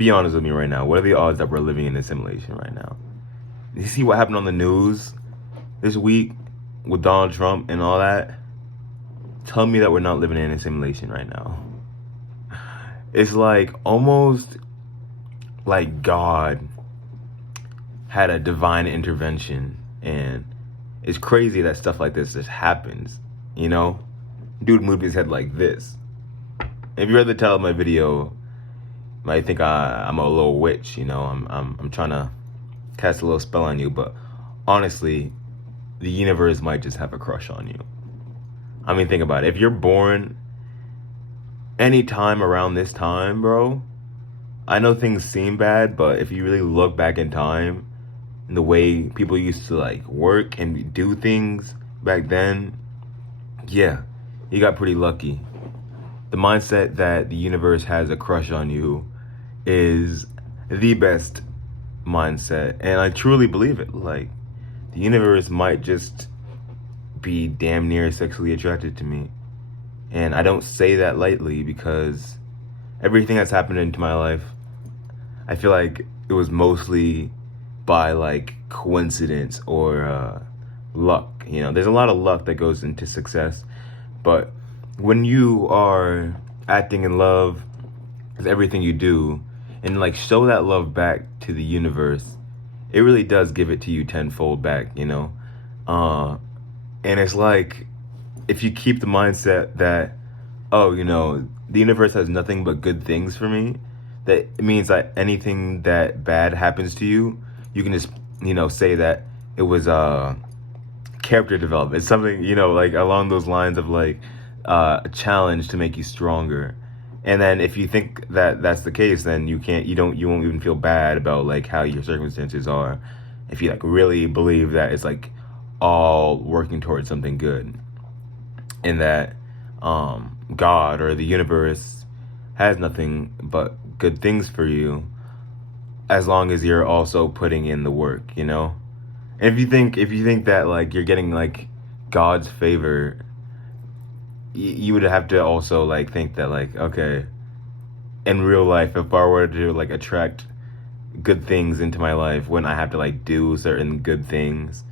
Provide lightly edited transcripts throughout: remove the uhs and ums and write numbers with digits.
be honest with me right now. What are the odds that we're living in a simulation right now? You see what happened on the news this week with Donald Trump and all that? Tell me that we're not living in a simulation right now. It's like almost like God had a divine intervention, and it's crazy that stuff like this just happens, you know? Dude moved his head like this. If you read the title of my video, you might think I'm a little witch, you know? I'm trying to cast a little spell on you, but honestly, the universe might just have a crush on you. I mean, think about it. If you're born any time around this time, bro, I know things seem bad, but if you really look back in time and the way people used to like work and do things back then, yeah, you got pretty lucky. The mindset that the universe has a crush on you is the best mindset, and I truly believe it. Like, the universe might just be damn near sexually attracted to me. And I don't say that lightly, because everything that's happened into my life, I feel like it was mostly by like coincidence or luck. You know, there's a lot of luck that goes into success, but when you are acting in love with everything you do and like show that love back to the universe, it really does give it to you tenfold back, you know? And it's like, if you keep the mindset that, oh, you know, the universe has nothing but good things for me, that it means that anything that bad happens to you, you can just, you know, say that it was character development. It's something, you know, like along those lines of like a challenge to make you stronger. And then if you think that that's the case, then you won't even feel bad about like how your circumstances are. If you like really believe that it's like all working towards something good, and that God or the universe has nothing but good things for you, as long as you're also putting in the work, you know? And if you think that like you're getting like God's favor, you would have to also like think that like, okay, in real life, if I were to like attract good things into my life, when I have to like do certain good things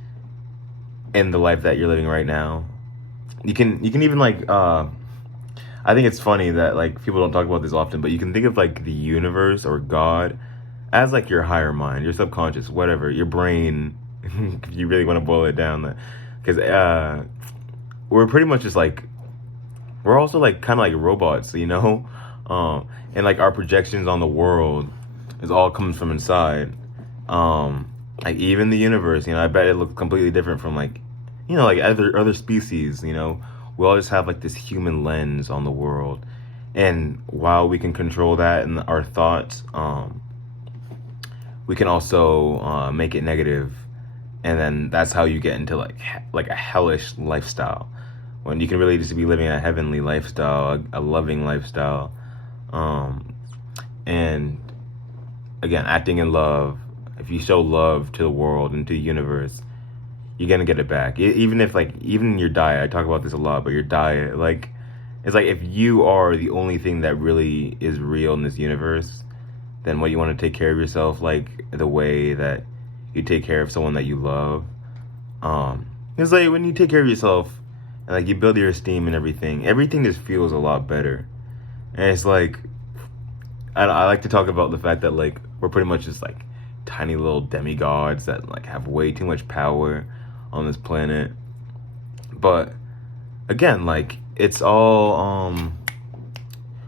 in the life that you're living right now, you can even like I think it's funny that like people don't talk about this often, but you can think of like the universe or God as like your higher mind, your subconscious, whatever, your brain, if you really want to boil it down. Because we're pretty much just like, we're also like kind of like robots, you know? And like our projections on the world is all comes from inside. Like even the universe, you know, I bet it looks completely different from like, you know, like other species, you know. We all just have like this human lens on the world. And while we can control that in our thoughts, we can also make it negative, and then that's how you get into like a hellish lifestyle, when you can really just be living a heavenly lifestyle, a loving lifestyle, and again, acting in love. If you show love to the world and to the universe, you're gonna get it back. Even if like, even your diet, I talk about this a lot, but your diet, like, it's like if you are the only thing that really is real in this universe, then what, you want to take care of yourself like the way that you take care of someone that you love. It's like when you take care of yourself and like you build your esteem and everything just feels a lot better. And it's like, I like to talk about the fact that like we're pretty much just like tiny little demigods that like have way too much power on this planet. But again, like it's all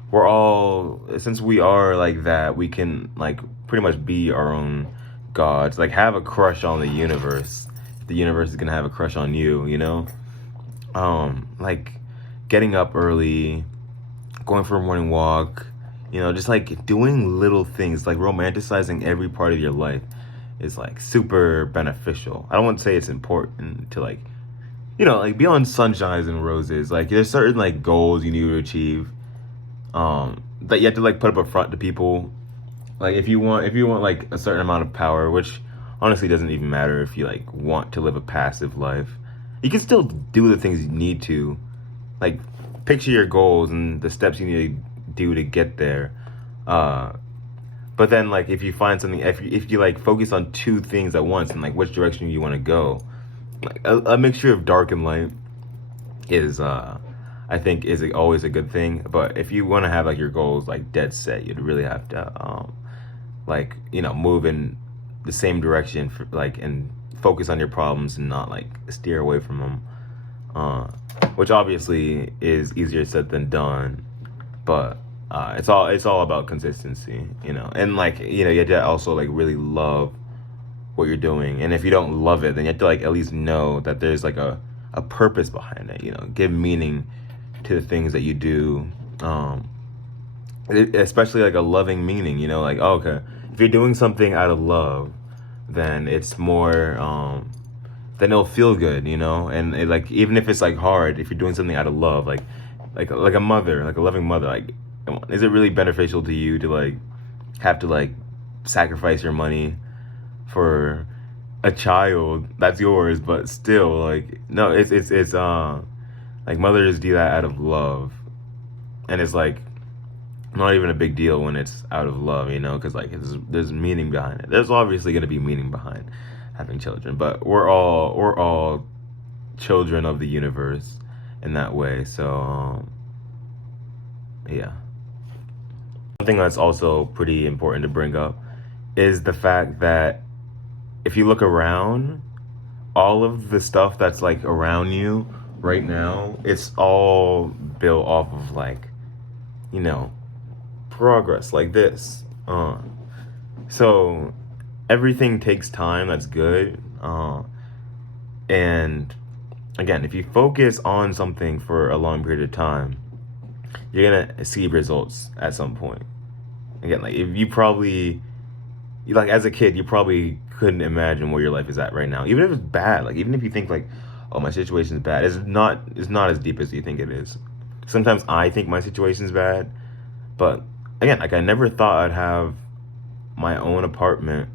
we're all, since we are like that, we can like pretty much be our own gods. Like have a crush on the universe. The universe is gonna have a crush on you, you know? Like getting up early, going for a morning walk, you know, just like doing little things, like romanticizing every part of your life is like super beneficial. I don't want to say it's important to like, you know, like beyond sunshines and roses, like there's certain like goals you need to achieve, that you have to like put up a front to people. Like if you want like a certain amount of power, which honestly doesn't even matter if you like want to live a passive life, you can still do the things you need to. Like picture your goals and the steps you need to do to get there. But then, like, if you find something, if you like focus on two things at once and like which direction you want to go, like a mixture of dark and light is, I think, is always a good thing. But if you want to have like your goals like dead set, you'd really have to, like, move in the same direction for like and focus on your problems and not like steer away from them. Which obviously is easier said than done, but it's all about consistency, and like you have to also like really love what you're doing, and if you don't love it, then you have to like at least know that there's like a purpose behind it. Give meaning to the things that you do, especially like a loving meaning. Like, oh, okay, if you're doing something out of love, then it's more then it'll feel good, and like even if it's like hard, if you're doing something out of love, like a mother, like a loving mother, like is it really beneficial to you to like have to like sacrifice your money for a child that's yours? But still, like, no, it's like mothers do that out of love, and it's like not even a big deal when it's out of love, because like there's meaning behind it. There's obviously going to be meaning behind having children, but we're all children of the universe in that way. So yeah. Something that's also pretty important to bring up is the fact that if you look around, all of the stuff that's like around you right now, it's all built off of like, you know, progress like this. So everything takes time. That's good. And again, if you focus on something for a long period of time, you're gonna see results at some point. Again, like if like as a kid, you probably couldn't imagine where your life is at right now, even if it's bad. Like even if you think like, oh, my situation is bad, it's not as deep as you think it is. Sometimes I think my situation's bad, but again, like I never thought I'd have my own apartment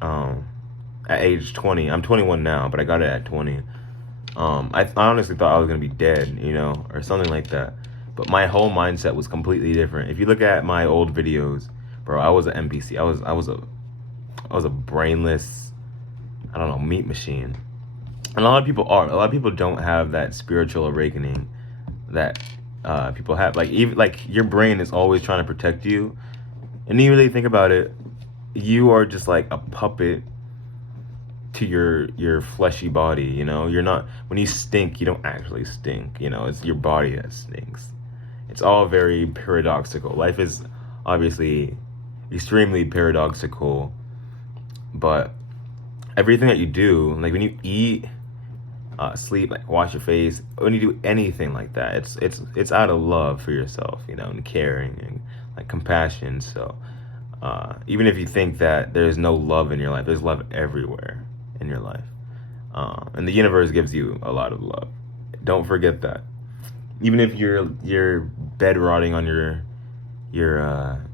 at age 20. I'm 21 now, but I got it at 20. I honestly thought I was gonna be dead, or something like that. But my whole mindset was completely different. If you look at my old videos, bro, I was an NPC. I was a brainless, I don't know, meat machine. And a lot of people are. A lot of people don't have that spiritual awakening that people have. Like even like your brain is always trying to protect you, and you really think about it, you are just like a puppet to your fleshy body. You're not, when you stink, you don't actually stink. It's your body that stinks. It's all very paradoxical. Life is obviously extremely paradoxical, but everything that you do, like when you eat, sleep, like wash your face, when you do anything like that, it's out of love for yourself, and caring and like compassion. So even if you think that there's no love in your life, there's love everywhere in your life, and the universe gives you a lot of love. Don't forget that. Even if you're bed rotting on your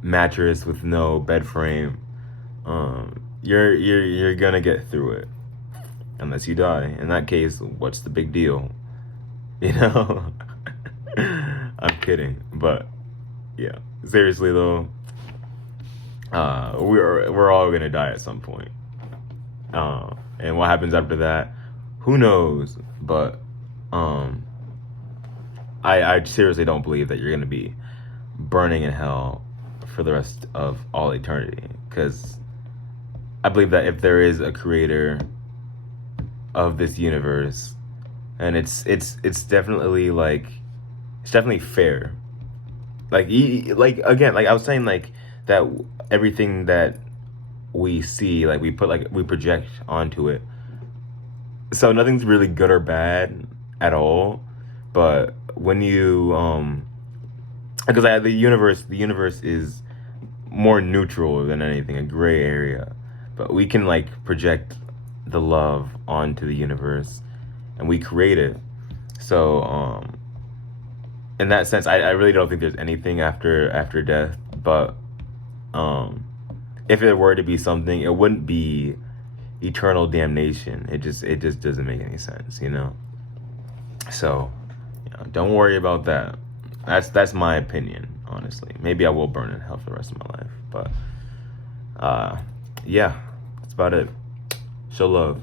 mattress with no bed frame, you're gonna get through it, unless you die. In that case, what's the big deal? I'm kidding, but yeah, seriously though, we're all gonna die at some point. And what happens after that, who knows? But I seriously don't believe that you're gonna be burning in hell for the rest of all eternity, because I believe that if there is a creator of this universe, and it's definitely like, it's definitely fair. Like like again, like I was saying, like that everything that we see, like we project onto it. So nothing's really good or bad at all. But when you because the universe is more neutral than anything, a gray area. But we can like project the love onto the universe, and we create it. So in that sense, I really don't think there's anything after death. But if it were to be something, it wouldn't be eternal damnation. It just doesn't make any sense, So don't worry about that. That's my opinion honestly. Maybe I will burn in hell for the rest of my life. But yeah, that's about it. Show love.